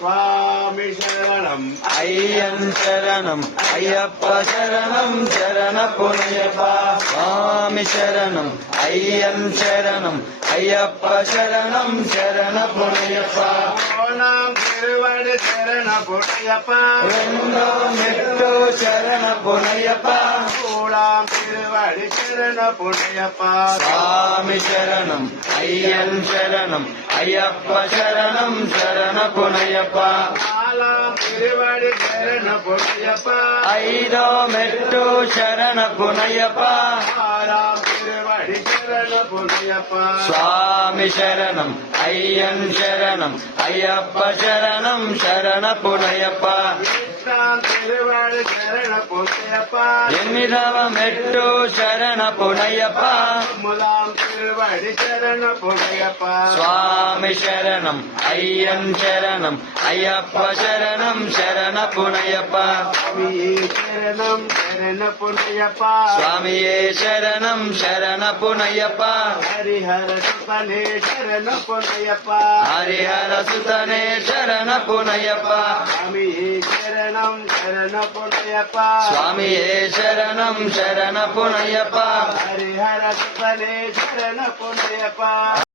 சுவாமி சரணம் ஐயன் சரணம் ஐயப்ப சரணம் சரண புனையப்பா சுவாமி சரணம் ஐயன் சரணம் ஐயப்ப சரணம் சரண புனையப்பா ஓணாம் திருவடி சரண புனையப்பா ரெண்டோ மெட்டோ சரண புனையப்பா கூடாம் திருவடி சரண புனையப்பா சுவாமி சரணம் ஐயன் சரணம் ஐயப்ப சரணம் சரண புனையப்பா நாலாம் திருவடி சரண புனையப்பா ஐதோ மெட்டோ சரண புனையப்பா ஆறாம் திருவடி சரண புனையப்பா சுவாமி சரணம் ஐயன் சரணம் ஐயப்ப சரணம் சரண புனையப்பா எட்டாம் திருவடி சரண புனையப்பா எண்ணிதவ மெட்டோ சரண புனையப்பா முதலாம் திருவடி சரண புனையப்பா சுவாமி சரணம் ஐயன் சரணம் ஐயப்ப சரணம் சரண புனையப்பா சுவாமியே சரணம் சரண புனையப்பா சுவாமியே சரணம் சரண புனையப்பா ஹரிஹர சுதனே சரண புனையப்பா ஹரிஹர சுதனே சரண புனையப்பா சுவாமியே சரணம் சரண புனையப்பா சுவாமியே சரணம் சரண புனையப்பா ஹரிஹர சுதனே சரண புனையப்பா